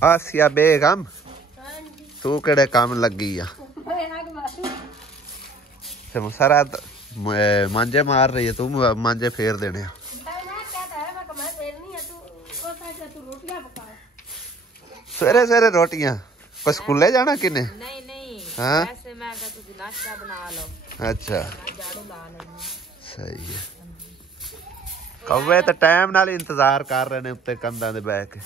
आसिया बेगम तू केड़े काम लगी आ सारा मांजे मार रही है तू मांजे फेर देने सवेरे सवेरे रोटियां पर स्कूले जाना किने हाँ अच्छा सही है कौवे तो टाइम नाल इंतजार कर रहे ने उत्ते कंधां दे बैठ के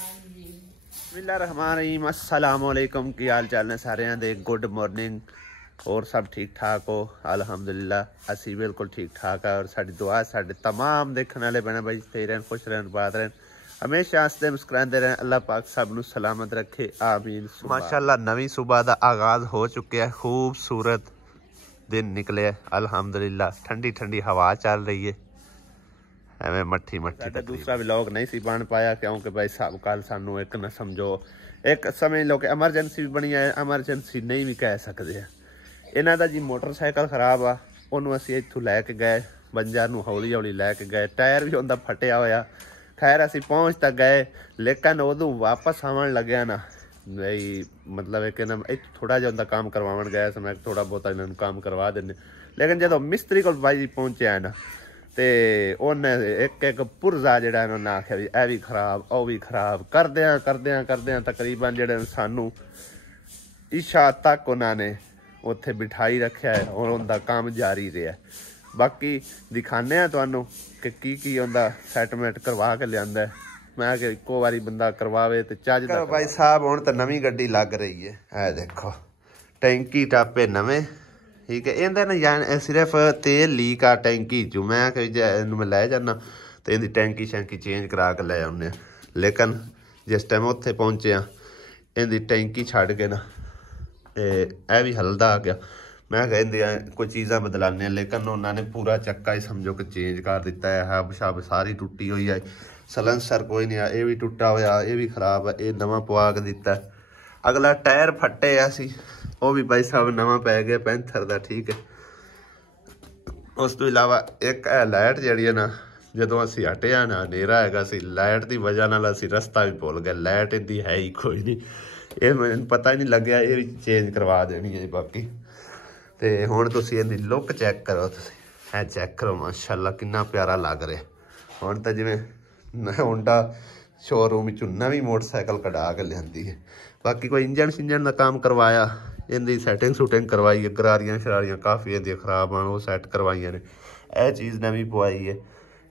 बिस्मिल्लाहिर्रहमानिर्रहीम अस्सलाम वालेकुम की हाल चाल ने सारियां दे गुड मॉर्निंग और सब ठीक ठाक हो अल्हम्दुलिल्लाह असी बिल्कुल ठीक ठाक है और साडी दुआ साडे तमाम देखने वाले बने भाई सही रहन खुश रहन बात रहन हमेशा हंसते मुस्कुराते रहन अल्लाह पाक सब नू सलामत रखे आमीन माशाअल्लाह नवी सुबह दा आगाज हो चुका है खूबसूरत दिन निकले अल्हम्दुलिल्लाह ठंडी ठंडी हवा चल रही है एवं मट्ठी मट्ठी तक दूसरा व्लॉग नहीं सी बन पाया क्योंकि भाई साहब कल सानू एक न समझो एक समझ लो कि एमरजेंसी भी बनी है एमरजेंसी नहीं भी कह सकते हैं इन्हों का जी मोटरसाइकिल खराब आ उन्होंने असी इतों लैके गए बंजार नू हौली हौली लैके गए टायर भी उनका फटिया होया खैर असी पहुँच तक गए लेकिन उदों वापस आवन लग्या ना भाई मतलब एक थोड़ा जिहा उनका काम करवावन गया तो मैं थोड़ा बहुत इन्होंने काम करवा देने लेकिन जो मिस्त्री को भाई पहुँचे है ना तो उन्हें एक एक पुरजा जो उन्होंने आख्या भी यह भी खराब वह भी खराब करद्या तकरीबन जो सानू इशा तक उन्होंने उत्थे बिठाई रखा है और उनका काम जारी रहा बाकी दिखाने तुहानू कि की उनका सैटमेंट करवा के लिया मैं कि इको बारी बंदा करवावे तो चज भाई साहब हुण तो नवी गड्डी लग रही है ए देखो टैंकी टापे नवे ठीक है इहदा ना सिर्फ तेल लीक आ टैंकी चू मैं मैं लै जाना तो इहदी टैंकी शैंकी चेंज करा के लै आने लेकिन जिस टाइम उत्थे पहुंचे इहदी टैंकी छड्ड के ना ए भी हल्दा आ गया मैं कहते कोई चीज़ां बदलाने लेकिन उन्होंने पूरा चक्का ही समझो कि चेंज कर दिता है हब शब सारी टुटी हुई है सलेंसर कोई नहीं है ये भी टुटा होया ये भी खराब है ये नवा पवा के दिता अगला टायर फटे सी वो भी भाई साहब नवा पै गया पैंथर का ठीक है उस तो इलावा एक है लाइट जी ना जो असी हटे ना हनेरा है लाइट की वजह नाल असी रस्ता भी भुल गए लाइट इनकी है ही कोई नहीं ये मैंने पता ही नहीं लग्या ये भी चेंज करवा देनी है बाकी तो हुण तुसीं इहदी लुक चैक करो तुसीं है चैक करो माशाअल्लाह कितना प्यारा लग रहा हुण तो जिवें होंडा शोरूम चों नवी मोटरसाइकिल कढ़ा के लियांदी है बाकी कोई इंजन शिंजन का काम करवाया इनकी सैटिंग सूटिंग करवाई है गरारियां शरारियां काफ़ी इहदियां खराब आन वो सैट करवाइया ने यह चीज़ नवी पवाई है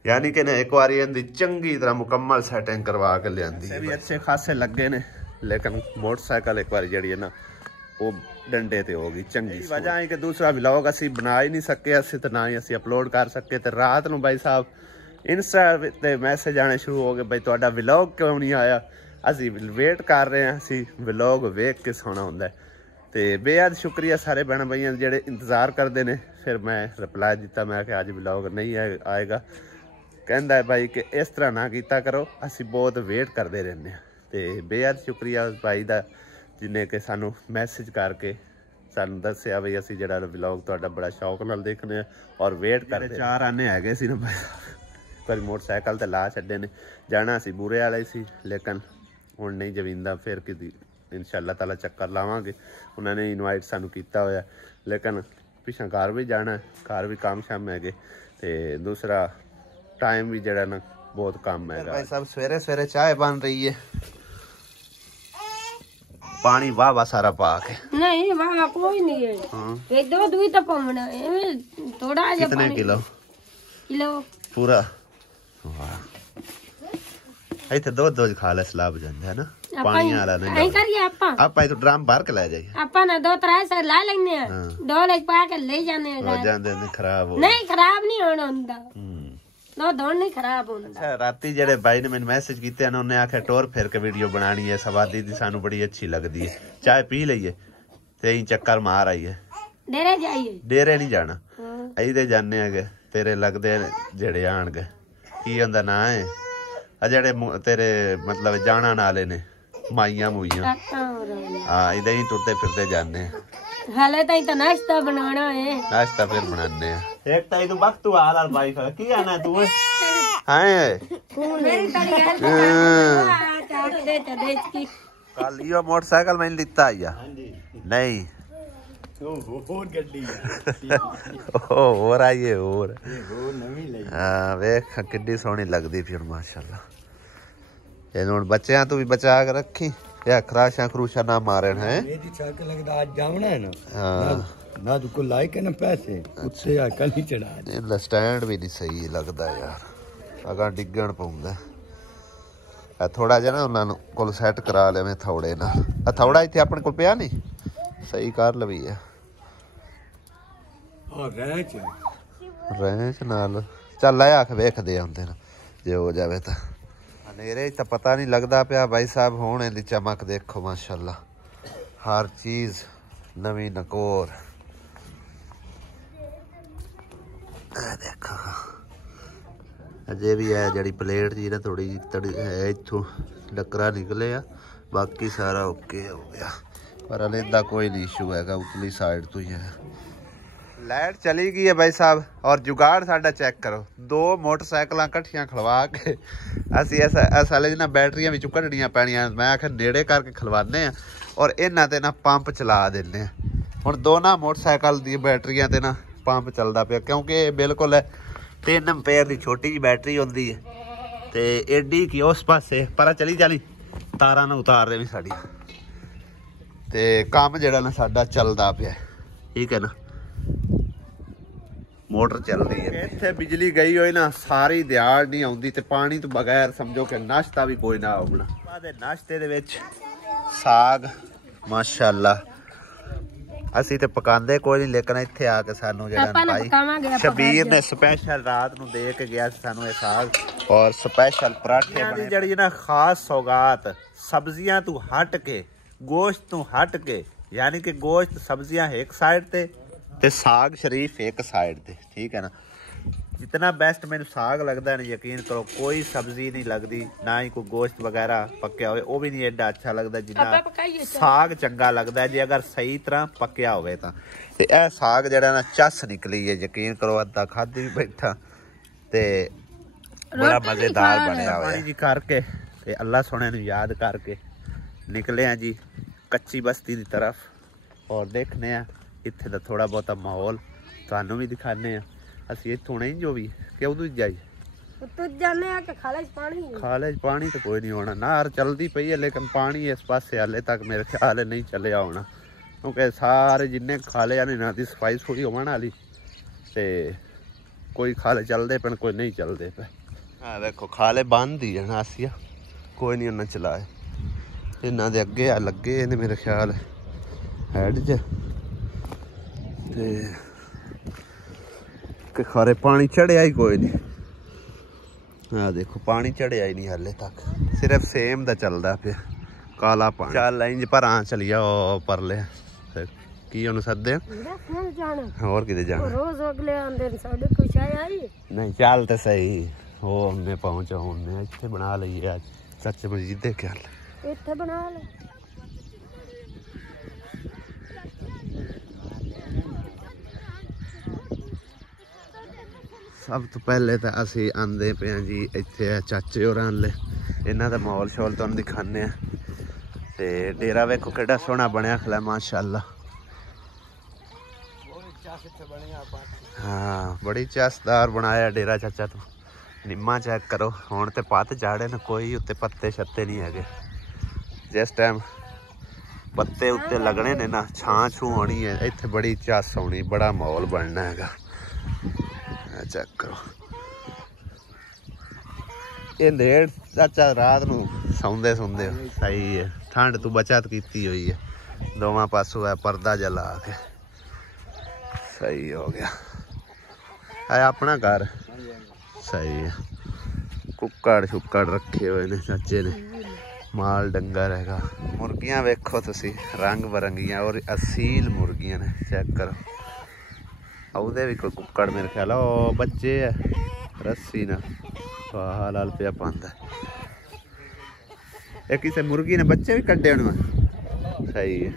यानी कि ने एक बार इनकी चंगी तरह मुकम्मल सैटिंग करवा के लियांदी भी अच्छे खासे लगे ने लेकिन मोटरसाइकिल एक बार जी है ना वो डंडे ते हो गई चंगी वजह है कि दूसरा व्लॉग असी बना ही नहीं सके असी तो ना ही असी अपलोड कर सके तो रात नूं भाई साहब इंस्टा ते मैसेज आने शुरू हो गए भाई तुहाडा व्लॉग क्यों नहीं आया असी वेट कर रहे हैं असी व्लॉग वेख के सोना हुंदा है तो बेहद शुक्रिया सारे भैन भाइयों जेडे इंतजार करते हैं फिर मैं रिप्लाई दिता मैं कि अज व्लॉग नहीं आएगा कहता है भाई कि इस तरह ना किया करो असी बहुत वेट करते रहने तो बेहद शुक्रिया भाई का जिन्हें कि सानू मैसेज करके सानू दस्या बई असी जो व्लॉग तुहाडा बड़ा शौक नाल देखने और वेट करते चार आने है सी ना पर मोटरसाइकिल तो ला छड्डे ने जाना सी बूरे वाले सी लेकिन हुण नहीं जवींदा फिर कि इंशाअल्लाह ताला चक्कर लावांगे उन्होंने इनवाइट सानू कीता होया लेकिन पिछा घर भी जाना घर भी काम शाम है तो दूसरा टाइम भी जरा ना बहुत कम है भाई साहब सवेरे सवेरे चाय बन रही है पानी वाह वाह सारा पा के नहीं वाह कोई नहीं है एक दो दूध तो पावना है थोड़ा जा कितने किलो पूरा वाह इतने दो खा ले सलाब जांदा है ना पानी वाला नहीं नहीं करिए आपा तो ड्रम भर के ले जाइए आपा ना दो तरह से ला लेने दो ले पा के ले जाने हो जांदे नहीं खराब हो नहीं खराब नहीं होना हुंदा नो दोन नहीं खराब होना अच्छा राती जेडे भाई ने मैंने मैसेज कीते ना उन्हें आखे टोर फिर के वीडियो बनानी है सवादी दी सानू बड़ी अच्छी लगदी है चाय पी लईए ते ही चक्कर मार आईए डेरे जाइए डेरे नहीं जाना अई दे जाने आगे तेरे लगदे जेडे आणगे की हुंदा ना है आ जेडे तेरे मतलब जाना नाले ने माइयां मुइयां हां इधर ही टुरते फिरते जाने हाले ताई तो नाश्ता बनाना है नाश्ता फिर बनाने हैं एक ताई तो वक्त हाल हाल भाई की आना तू है मेरी तारी कल यो मोटरसाइकिल मैंने लिता आई नहीं ਹੋਰ ਗੱਡੀ ਆ ਹੋਰ ਆਈਏ ਹੋਰ ਨਵੀਂ ਲਈ ਹਾਂ ਵੇਖ ਕਿੰਨੀ ਸੋਹਣੀ ਲੱਗਦੀ ਫਿਰ ਮਾਸ਼ਾਅੱਲਾ ਇਹਨੂੰ ਹੁਣ ਬੱਚਿਆਂ ਤੋਂ ਵੀ ਬਚਾ ਕੇ ਰੱਖੀ ਇਹ ਖਰਾਸ਼ਾਂ ਖਰੂਸ਼ਾਂ ਨਾ ਮਾਰਨ ਹੈ ਮੇਰੀ ਸਾਈਕਲ ਲੱਗਦਾ ਅੱਜ ਜਾਵਣਾ ਹੈ ਨਾ ਹਾਂ ਨਾ ਤੂੰ ਕੋ ਲਾਇਕ ਹੈ ਨਾ ਪੈਸੇ ਉੱਤੇ ਆ ਕੱਲ ਹੀ ਚੜਾ ਦੇ ਇਹਦਾ ਸਟੈਂਡ ਵੀ ਨਹੀਂ ਸਹੀ ਲੱਗਦਾ ਯਾਰ ਅਗਾਂ ਡਿੱਗਣ ਪਉਂਦਾ ਆ ਥੋੜਾ ਜਿਹਾ ਨਾ ਉਹਨਾਂ ਨੂੰ ਕੋਲ ਸੈੱਟ ਕਰਾ ਲਿਆਵੇਂ ਥੌੜੇ ਨਾਲ ਆ ਥੌੜਾ ਇੱਥੇ ਆਪਣੇ ਕੋਲ ਪਿਆ ਨਹੀਂ ਸਹੀ ਕਰ ਲਵੀ ਆ ਰੈਂਚ ਨਾਲ ਚੱਲ ਆ ਕੇ ਵੇਖਦੇ ਹੁੰਦੇ ਨਾ ਜੇ ਹੋ ਜਾਵੇ ਤਾਂ ਹਨੇਰੇ ਤਾਂ ਪਤਾ ਨਹੀਂ ਲੱਗਦਾ ਪਿਆ ਭਾਈ ਸਾਹਿਬ ਹੁਣ ਇਹਦੀ ਚਮਕ ਦੇਖੋ ਮਾਸ਼ਾਅੱਲਾ ਹਰ ਚੀਜ਼ ਨਵੀਂ ਨਕੋਰ ਦੇਖੋ ਅਜੇ ਵੀ ਹੈ ਜਿਹੜੀ ਪਲੇਟ ਜੀ ਨਾ ਥੋੜੀ ਜਿਹੀ ਤੜੀ ਹੈ ਇੱਥੋਂ ਡੱਕਰਾ ਨਿਕਲੇ ਆ ਬਾਕੀ ਸਾਰਾ ਓਕੇ ਹੋ ਗਿਆ पर अलग कोई नहीं इशू है उतली साइड तो ही है लाइट चली गई है भाई साहब और जुगाड़ साडा चेक करो दो मोटरसाइकिल कट्ठियां खलवा के असी इस वाले ना बैटरियां भी कढ़नियां पैनियां मैं आखिर नेड़े करके खलवाने और इन्हां ते ना पंप चला देने हुण दोनों मोटरसाइकिल दी बैटरियां ते ना पंप चलदा पिया क्योंकि बिल्कुल 3 एंपेयर दी छोटी जी बैटरी होंदी है ते एडी की उस पासे पर चली तारां ना उतार रहे भी साड़ी ਤੇ ਕੰਮ ਜਿਹੜਾ ਨਾ ਸਾਡਾ ਚੱਲਦਾ ਪਿਆ ਠੀਕ ਹੈ ਨਾ ਮੋਟਰ ਚੱਲ ਰਹੀ ਹੈ ਇੱਥੇ ਬਿਜਲੀ ਗਈ ਹੋਈ ਨਾ ਸਾਰੀ ਦਿਹਾੜ ਨਹੀਂ ਆਉਂਦੀ ਤੇ ਪਾਣੀ ਤੋਂ ਬਗੈਰ ਸਮਝੋ ਕਿ ਨਾਸ਼ਤਾ ਵੀ ਕੋਈ ਨਾ ਆਉਣਾ ਬਾਅਦ ਨਾਸ਼ਤੇ ਦੇ ਵਿੱਚ ਸਾਗ ਮਾਸ਼ਾਅੱਲਾ ਅਸੀਂ ਤੇ ਪਕਾਉਂਦੇ ਕੋਈ ਨਹੀਂ ਲੇਕਿਨ ਇੱਥੇ ਆ ਕੇ ਸਾਨੂੰ ਜਿਹੜਾ ਭਾਈ ਸ਼ਬੀਰ ਨੇ ਸਪੈਸ਼ਲ ਰਾਤ ਨੂੰ ਦੇ ਕੇ ਗਿਆ ਸੀ ਸਾਨੂੰ ਇਹ ਸਾਗ ਔਰ ਸਪੈਸ਼ਲ ਪਰਾਠੇ ਬਣੇ ਜਿਹੜੀ ਨਾ ਖਾਸ ਸੌਗਾਤ ਸਬਜ਼ੀਆਂ ਤੋਂ ਹਟ ਕੇ गोश्त तो हट के यानी कि गोश्त सब्जियां एक साइड ते साग शरीफ एक साइड ते ठीक है ना जितना बेस्ट मैंने साग लगता है ना यकीन करो कोई सब्जी नहीं लगती ना ही कोई गोश्त वगैरह पक्या हो वो भी नहीं एडा अच्छा लगता जितना साग चंगा लगता है जी अगर सही तरह पक्या होवे तां ते ए साग जड़ा ना चस निकली है यकीन करो अद्धा खाधी भी बैठा ते बड़ा मजेदार बनया हुआ जी करके ते अल्लाह सोने नूं याद करके निकले हैं जी कच्ची बस्ती की तरफ और देखने इत्थे दा थोड़ा बहुता माहौल तुहानू भी दिखाने असीं इत्थों नहीं जो भी कि उधर जाइए खाले पानी तो कोई नहीं होना नहर चलती पई है लेकिन पानी इस पासे हाले तक मेरे ख्याल नहीं चलिया होना क्योंकि सारे जिन्ने खाले ने इन्हां दी सफाई सुफाई होवन वाली ते कोई खाले चलते पे कोई नहीं चलते पे हाँ देखो खाले बंद ही है ना आसिया कोई नहीं उन्हें चलाए इन्हों के अगे आ लगे ने मेरे ख्याल हैड च खारे पानी चढ़िया ही कोई नहीं हाँ देखो पानी चढ़िया ही नहीं हाले तक सिर्फ सेम दा चलदा पे काला पानी चल इंज पर चलिया परले की उन्हें सदे होर किते जाना नहीं चल तो सही वो हमने पहुंचा हमने इत्थे बना लईए आज सच मजीद दे ख्याल ਇੱਥੇ ਬਣਾ ਲੈ ਸਭ ਤੋਂ ਪਹਿਲੇ ਤਾਂ ਅਸੀਂ ਆਂਦੇ ਪਏ ਜੀ ਇੱਥੇ ਚਾਚੇ ਹੋਰਾਂ ਲੈ ਇਹਨਾਂ ਦਾ ਮਾਹੌਲ ਸ਼ੌਲ ਤੁਹਾਨੂੰ ਦਿਖਾਣੇ ਆ ਤੇ ਡੇਰਾ ਵੇਖੋ ਕਿੱਡਾ ਸੋਹਣਾ ਬਣਿਆ ਖਲਾ ਮਾਸ਼ਾਅੱਲਾ हाँ बड़ी चसदार बनाया डेरा चाचा तू निम्मा चेक करो हुण ते पत्त झाड़े न कोई उत्ते पत्ते छत्ते नहीं है जिस टाइम पत्ते उत्ते लगने ने ना छां छू होनी है इत्थे बड़ी चस आनी बड़ा माहौल बनना है चेक करो ये लेट चाचा रात नूं सौंदे सौंदे सही है ठंड तू बचत की हुई है दोवां पासों है पर्दा जला के सही हो गया है अपना घर सही है कुक्कड़ शुक्कड़ रखे हुए ने चाचे ने माल डंगर हैगा मुर्गियां वेखो तुसी रंग बरंगियां और असील मुर्गियां ने चेक करो उहदे भी कोई कुक्कड़ मेरे ख्याल बच्चे है रस्सी ना हाल हाल पे पांदा ये किसी मुर्गी ने बच्चे भी कड्डे होने सही है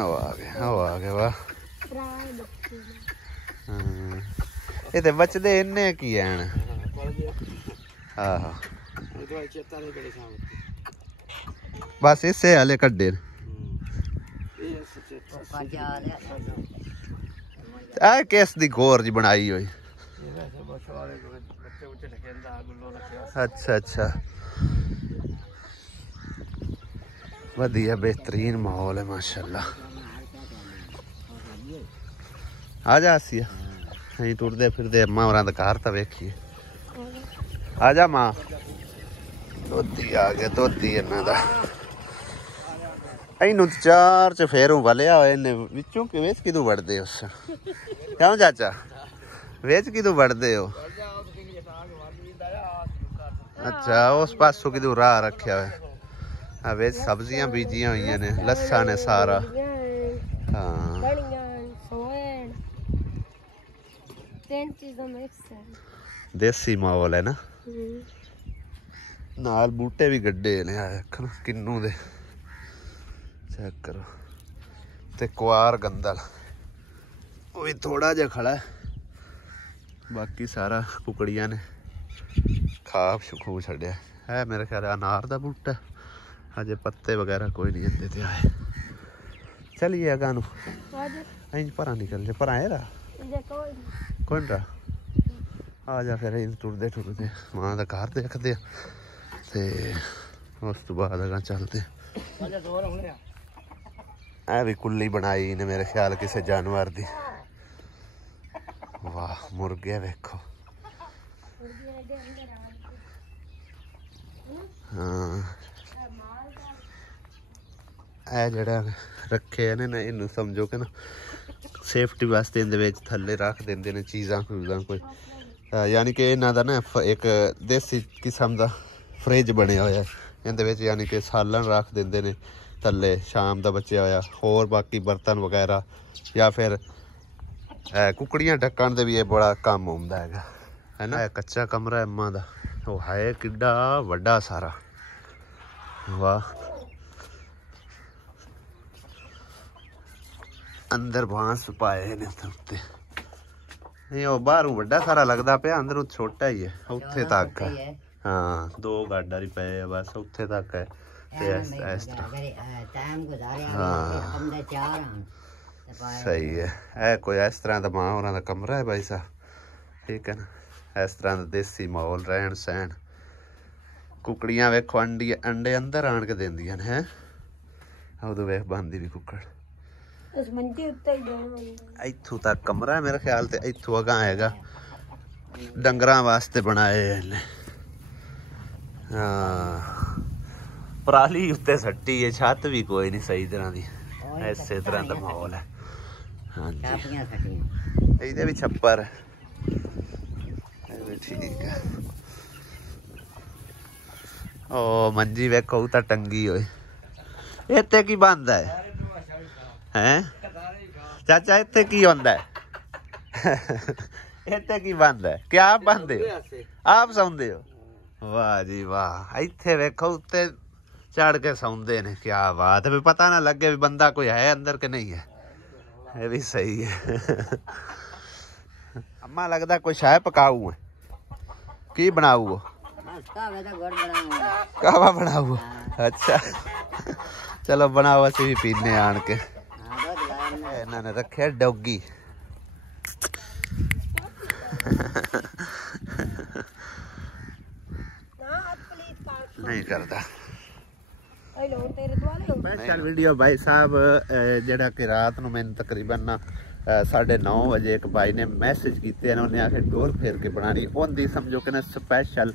आ गया वाह ਇਹ ਤੇ ਬਚਦੇ ਇੰਨੇ ਕੀ ਐਣ ਆਹੋ ਬਸ ਇਸੇ ਹਾਲੇ ਕੱਢੇ ਆ ਕਿਸ ਦੀ ਗੌਰ ਜੀ ਬਣਾਈ ਹੋਈ ਅੱਛਾ ਅੱਛਾ ਵਧੀਆ बेहतरीन माहौल है माशाल्लाह आ जा आसिया ਅਸੀਂ ਟੁਰਦੇ ਫਿਰਦੇ ਅੰਮਾ ਹੋਰਾਂ ਦਾ ਘਰ ਤਾਂ ਵੇਖੀਏ ਆ ਜਾ ਮਾਂ ਦੋਧੀ ਆ ਗਿਆ ਦੋਧੀ ਇਹਨਾਂ ਦਾ ਇਹਨੂੰ ਚਾਰ ਚ ਫੇਰੂ ਵਲਿਆ ਹੋਏ ਨੇ ਵਿੱਚੋਂ ਕਿਵੇਂ ਕਿਦੋਂ ਵੜਦੇ ਉਸ ਕਿਉਂ ਚਾਚਾ ਵੇਚ ਕਿਦੋਂ ਵੜਦੇ ਹੋ ਅੱਛਾ ਉਸ ਪਾਸੋਂ ਕਿਦੋਂ ਰਾਹ ਰੱਖਿਆ ਹੋਇਆ ਆ ਵੇ ਸਬਜ਼ੀਆਂ ਬੀਜੀਆਂ ਹੋਈਆਂ ਨੇ ਲੱਸਾ ਨੇ ਸਾਰਾ ਹਾਂ ਤਿੰਨ ਚੀਜ਼ਾਂ ਮਿਕਸ ਹੈ ਦੇਸੀ ਮਾਹੌਲ ਹੈ ਨਾ ਨਾਲ ਬੂਟੇ ਵੀ ਗੱਡੇ ਨੇ ਆਖਣ ਕਿੰਨੂ ਦੇ ਚੈੱਕ ਕਰੋ ਤੇ ਕੁਆਰ ਗੰਦਲ ਉਹ ਵੀ ਥੋੜਾ ਜਿਹਾ ਖੜਾ ਬਾਕੀ ਸਾਰਾ ਕੁਕੜੀਆਂ ਨੇ ਖਾਬ ਸ਼ੁਖੂ ਛੱਡਿਆ ਹੈ ਮੇਰੇ ਖਿਆਲ ਅਨਾਰ ਦਾ ਬੂਟਾ अजे पत्ते वगैरह कोई नहीं इतने ते आए चलिए अगा नु परा निकल जा परा है कौन रहा आ जा फिर टुरदे टुरदे मां का घर देखते ते उस तो बाद अगा चलते ऐ भी कुल्ली बनाई ने मेरे ख्याल किसी जानवर दी वाह मुर्गे वेखो हाँ ਜਿਹੜਾ ਰੱਖੇ ਨੇ ਨਾ ਇਹਨੂੰ ਸਮਝੋ ਕਿ ਨਾ ਸੇਫਟੀ ਵਾਸਤੇ ਇਹਦੇ ਵਿੱਚ ਥੱਲੇ ਰੱਖ ਦਿੰਦੇ ਨੇ ਚੀਜ਼ਾਂ ਕੋਈ ਯਾਨੀ ਕਿ ਇਹਨਾਂ ਦਾ ਨਾ ਇੱਕ ਦੇਸੀ ਕਿਸਮ ਦਾ ਫ੍ਰਿਜ ਬਣਿਆ ਹੋਇਆ ਇਹਦੇ ਵਿੱਚ ਯਾਨੀ ਕਿ ਸਾਲਣ ਰੱਖ ਦਿੰਦੇ ਨੇ ਥੱਲੇ ਸ਼ਾਮ ਦਾ ਬਚਿਆ ਹੋਇਆ ਹੋਰ ਬਾਕੀ ਬਰਤਨ ਵਗੈਰਾ ਜਾਂ ਫਿਰ ਕੁਕੜੀਆਂ ਢੱਕਣ ਦੇ ਵੀ ਇਹ ਬੜਾ ਕੰਮ ਹੁੰਦਾ ਹੈਗਾ ਹੈ ਨਾ ਕੱਚਾ ਕਮਰਾ ਅੰਮਾ ਦਾ ਉਹ ਹੈ ਕਿੱਡਾ ਵੱਡਾ ਸਾਰਾ ਵਾਹ अंदर बांस पाए ने उत्ते नहीं वो बाहरों बड़ा सारा लगता पे अंदर छोटा ही है उत्थे तक है हाँ दो गाडा ही पे बस उत्थे तक है ते इस तरह हाँ सही है कोई इस तरह का मां होरां दा कमरा है भाई साहब ठीक है ना इस तरह का देसी माहौल रहन सहन कुकड़ियां वेखो अंडे अंदर आण के देंदियां हैं उदों वेख बनदी भी कुकड़ इत्थों तक कमरा है मेरे ख्याल से इत्थों अगा हैगा डंगरां वास्ते बनाए पराली उत्ते सट्टी है छत भी कोई नहीं सही तरह दी इस तरह का माहौल है हाँ जी ये भी छप्पर है ठीक है ओ मंजी वेखो तो टंगी होए इत्ते की बंद है हैं चाचा इत्थे की होंदा है इत्थे की बंद है क्या आप बंदे हो आप सौंदे हो वाह जी वाह इत्थे वेखो उत्ते चढ़ के सौंदे ने क्या बात है पता ना लगे भी बंदा कोई है अंदर के नहीं है ये भी सही है अम्मा लगता कोई शायद पकाऊ है की बनाऊ हो कहवा बनाऊ अच्छा चलो बनाओ असी भी पीने आन के इन्होंने रखे डॉगी नहीं करता स्पेशल वीडियो भाई साहब जेड़ा कि रात नूं मैनूं तकरीबन 9:30 बजे एक भाई ने मैसेज किए उन्हें आखे डोर फेर के बनानी उनकी समझो कि ना स्पेशल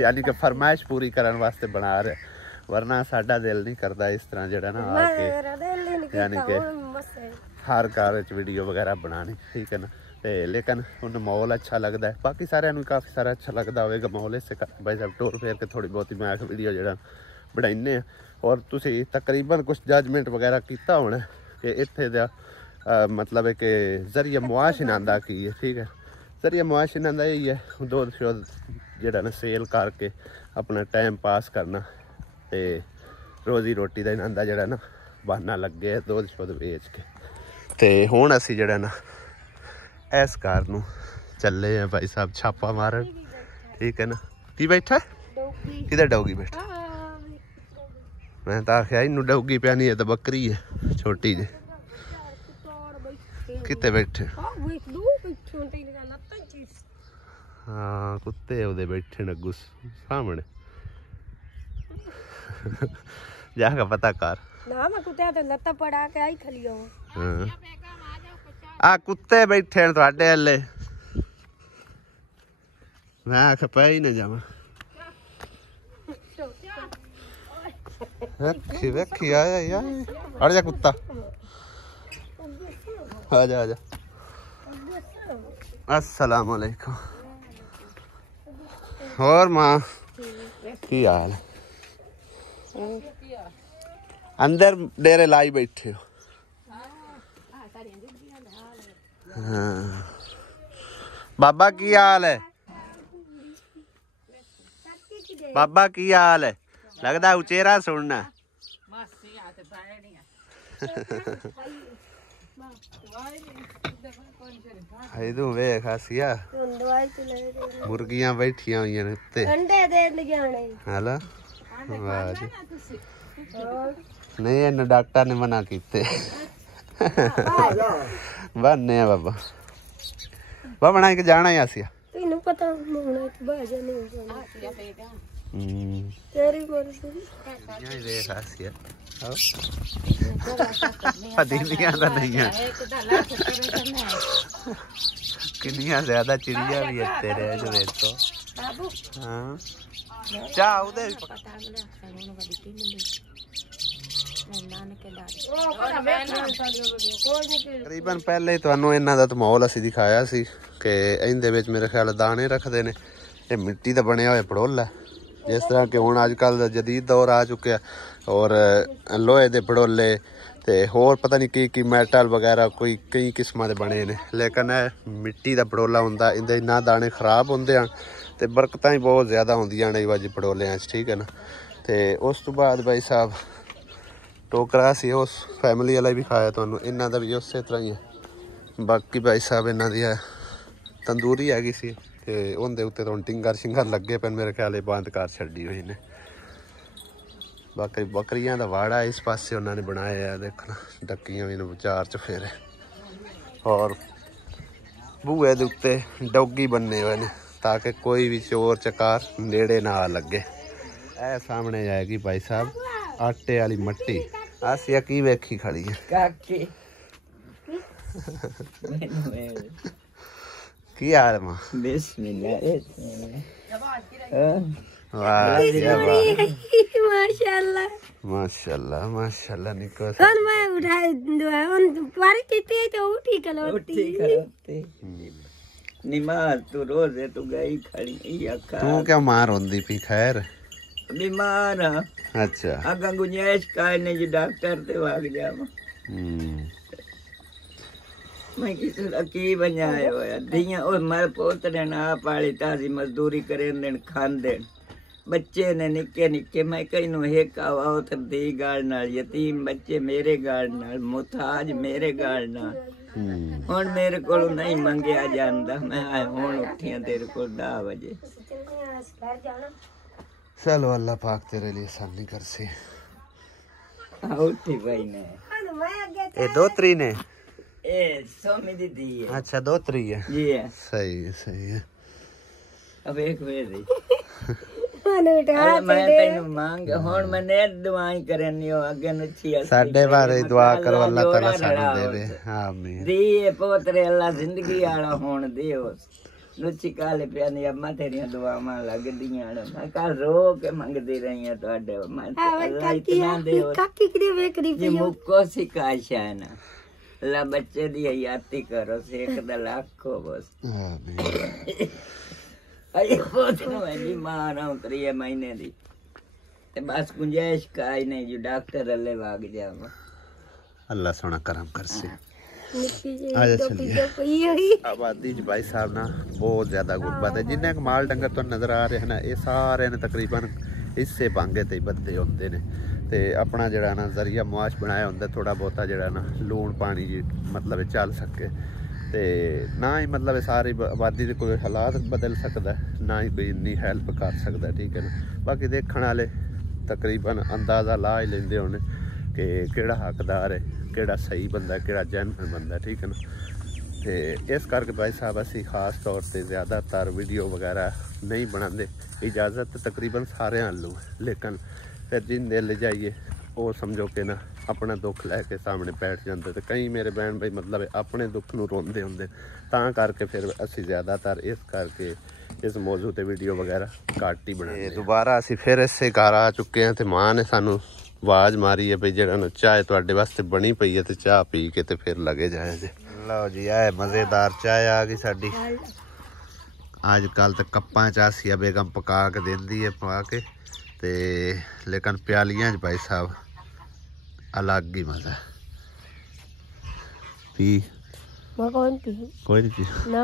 यानी कि फरमाइश पूरी करने वास्ते बना रहे वरना साडा दिल नहीं करता इस तरह जड़ा ना आके यानी कि हर घर वीडियो वगैरह बनानी ठीक है ना ते लेकिन उन्हें माहौल अच्छा लगता है बाकी सारे काफ़ी सारा अच्छा लगता होगा माहौल इस भाई साहब टोर फेर के थोड़ी बहुत मैं वीडियो जड़ा बनाने और तुसी तकरीबन कुछ जजमेंट वगैरह किया होना कि इत्थे दा मतलब है कि जरिया मुआशनांदा की है ठीक है जरिया मुआशनांदा यही है दूध शोध जड़ा ना सेल करके अपना टाइम पास करना ते रोजी रोटी का इन्हां दा जड़ा ना बहाना लगे दूध शुद्ध बेच के ते हुण असीं जड़ा ना इस कार नू चले हैं भाई साहब छापा मारन, ठीक है ना। की बैठा किधर डौगी बैठा? मैं तो आख्या इनू डौगी पिया नहीं है तो बकरी है छोटी जी। कितने बैठे? हाँ कुत्ते उदे बैठे नगू सामने। जागा पता कर ना मैं कुत्ते ते लत्ता पड़ा के आई खलियो। हाँ आ कुत्ते बैठे थोड़े हले, मैं आख पे ही ना जावा। वेखी वेखी आया यार, हट जा कुत्ता, आजा आजा। अस्सलाम वालेकुम। और माँ की हाल? अंदर डेरे लाई बैठे हो? हाँ। बाबा की हाल है? बाबा की हाल है? लगता उचेरा सुनना। वेख आसिया मुर्गियां बैठिया हुई ने उत्ते। हेलो वाह जी। नहीं इन डॉक्टर ने मना कीते। बनने बाबा बा बना के जाना है आसिया। तेनू पता होना कि बाजा नहीं होना। तेरी मर्जी। यही देख आसिया। दीदियां तो नहीं है। किनिया ज्यादा चिड़िया भी है तेरे जो देखो। हाँ चाह उधर तकरीबन पहले ही तुहानू इन्हां दा माहौल असीं दिखाया सी कि इहदे विच मेरे ख्याल दाने रखदे ने। ये मिट्टी दा बने होए पड़ोला, जिस तरह के हुण अजकल दा जदीद दौर आ चुके और लोहे दे पड़ोले ते होर पता नहीं की मैटल वगैरह कोई कई किस्मां दे बने ने, लेकिन मिट्टी दा पड़ोला हुंदा इंदे ना दाने खराब हुंदे हन ते बरकतां ही बहुत ज़्यादा हुंदियां ने इवां पड़ोलियां च, ठीक है ना। ते उस तो बाद भाई साहब टोकरा सी उस फैमिली वाला भी खाया तुहानू, इन्हां दा भी उस तरह ही है। बाकी भाई साहब इन्हां दी तंदूरी हैगी सी ते उहदे उत्ते तो टिंगर शिंगर लगे पे मेरे ख्याल बंद कर छड्डी हुई ने। बाकी बकरियां दा वाड़ा इस पासे उन्होंने बनाया है, देखना डक्कियां भी चार चफेरे और बूहे दे उत्ते डौगी बने हुए ने ताकि कोई भी चोर चकार नेड़े ना आ लगे। ए सामने आएगी भाई साहब आटे वाली मट्टी। आसिया की वेखी खड़ी है की हाल मां? माशाल्लाह माशाल्लाह माशाल्लाह निको कल मैं उठाई तुम्हारी कितनी तो उठी कलोटी निमार तू रोज है तू गई खड़ी अक्का तू क्या मार होंदी पी? खैर बीमार हां। अच्छा अगा गुंजाइश काहे ने जी डॉक्टर ते भाग जावा। मैं किसी की बनाया होया दियां और मर पोतरे ना पाली ताजी मजदूरी करें देन खान देन बच्चे ने निके निके मैं कहीं नु एक आवाओ ते दी गाल नाल यतीम बच्चे मेरे गाल नाल मुताज मेरे गाल नाल हुण मेरे कोल नहीं मंगया जांदा। मैं आए हुण उठियां तेरे कोल 10 बजे। चलो अल्लाह पाक तेरे लिए आसानी कर से। उठी भाई ने ए दोत्री ने ए सोमी दीदी है। अच्छा दोत्री है जी है सही है। अब एक वेरी मैं तेनु मांग हुण मने दुआई करनी हो अगे नछी साडे बारे दुआ करो अल्लाह ताला सानू देवे। आमीन दी पोतरे अल्लाह जिंदगी आला होण दियो। लुची काले प्यानी अम्मा तेरियां दुआवां लगदियां ने मैं कल रो के मंगदी रही है तुहाडे मैं अल्लाह इतना दे काकी किदे वेकरी जी मुको सिकाशा ना अल्लाह बच्चे दी हयाती करो सेक दा लाखो बस आमीन। अरे बहुत मैं बीमार हूं 3 महीने दी ते बस गुंजाइश काई नहीं जो डॉक्टर अल्ले भाग जावा। अल्लाह सोना करम कर से। आजा चलिए। आबादी च भाई साहब ना बहुत ज्यादा गुरबत है। जिन्ने माल डंगर तो नजर आ रहे हैं ना ये सारे ने तकरीबन हिस्से भांगे ते बदे होंदे ने ते अपना जड़ा ना जरिया मुआश बनाया होंदा थोड़ा बहुता जड़ा ना लून पानी जी मतलब चल सके ਤੇ ਨਾ ਹੀ ਮਤਲਬ ਸਾਰੀ ਆਬਾਦੀ ਦੇ ਕੋਈ ਹਾਲਾਤ ਬਦਲ ਸਕਦਾ, ਨਾ ਹੀ ਕੋਈ ਇੰਨੀ ਹੈਲਪ ਕਰ ਸਕਦਾ, ਠੀਕ ਹੈ ਨਾ। ਬਾਕੀ ਦੇਖਣ ਵਾਲੇ ਤਕਰੀਬਨ ਅੰਦਾਜ਼ਾ ਲਾ ਹੀ ਲੈਂਦੇ ਹੋਣੇ ਕਿ ਕਿਹੜਾ ਹੱਕਦਾਰ ਹੈ, ਕਿਹੜਾ ਸਹੀ ਬੰਦਾ, ਕਿਹੜਾ ਜੈਨੂਇਨ ਬੰਦਾ, ਠੀਕ ਹੈ ਨਾ। ਤੇ ਇਸ ਕਰਕੇ ਭਾਈ ਸਾਹਿਬ ਅਸੀਂ ਖਾਸ ਤੌਰ ਤੇ ਜ਼ਿਆਦਾਤਰ ਵੀਡੀਓ ਵਗੈਰਾ ਨਹੀਂ ਬਣਾਉਂਦੇ। ਇਜਾਜ਼ਤ ਤਕਰੀਬਨ ਸਾਰਿਆਂ ਵੱਲੋਂ, ਲੇਕਿਨ ਫਿਰ ਜਿਨ ਦਿਲ ਜਾਈਏ ਉਹ ਸਮਝੋ ਕਿ ਨਾ अपना दुख लैके सामने बैठ जाते। तो कई मेरे बहन भाई मतलब अपने दुख नूं रोंदे हुंदे, तां करके फिर असी ज़्यादातर इस करके इस मौजू ते वीडियो वगैरह घट ही बनाते। दोबारा असी फिर इसे घर आ चुके हैं। तो माँ ने सानू आवाज़ मारी है भाई जरा चाय तुहाडे वास्ते बनी पई है, तो चाह पी के तो फिर लगे जाए जी। लो जी आए मज़ेदार चाय आ गई साडी। अजकल तो कप्पां च आसिया बेगम पका के देंदी है पा के, ते लेकिन प्यालियां च भाई साहब अलग ही मजा। पी कोई नहीं पी ना,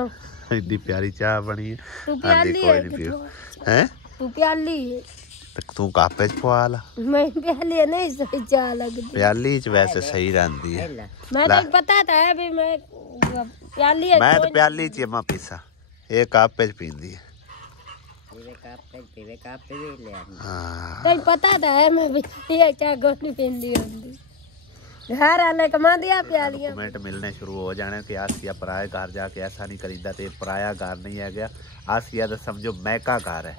इतनी प्यारी चाह बनी है। तू प्याली कोई नहीं पियो हैं, तू प्याली तू कापे च पवा ला। मैं प्याली नहीं सही चाह लगती, प्याली च वैसे सही रहती है। मैं तो पता था भी मैं प्याली है, मैं तो प्याली च मां पीसा, ये कापे च पींदी है। तो पता था है मैं चाह नहीं पींदी होंगी। घर वाले कमा दिया प्यालियां। कमेंट मिलने शुरू हो जाने कि आसिया पराए घर जाके ऐसा नहीं करीदा। ते पराया घर नहीं है गया, आसिया तो समझो मैका घर है।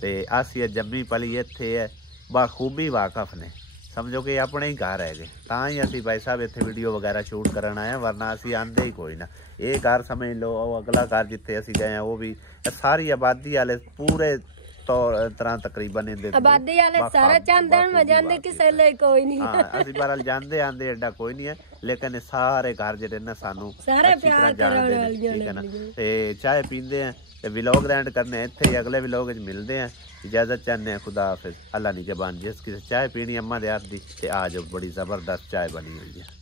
ते आसिया जम्मी पली इत्थे है, बाखूबी वाकफ ने, समझो कि अपने ही घर है। तां ही असी भाई साहब इत्थे वीडियो वगैरह शूट करन आए, वरना असी आंदे ही कोई ना। ये घर समझ लो, अगला घर जिथे असी गए हैं वो भी सारी आबादी वाले पूरे तरह तकरीबन आबादी वाले सारे चांदन में जांदे, किसे ले कोई नहीं। हां असी बहरहाल जांदे आंदे एडा कोई नहीं है, लेकिन सारे घर जेडे ना सानू सारे प्यार करने वाले, ठीक है ना। ते चाय पींदे हैं ते व्लॉग दा एंड करने इत्थे ही, अगले व्लॉग च मिलदे हैं। इजाजत चाहते हैं, खुदा हाफिज। अल्लाह नी जबान। जिस किसी चाय पीनी अम्मा दे हाथ दी ते आ जाओ, बड़ी जबरदस्त चाय बनी हुई है।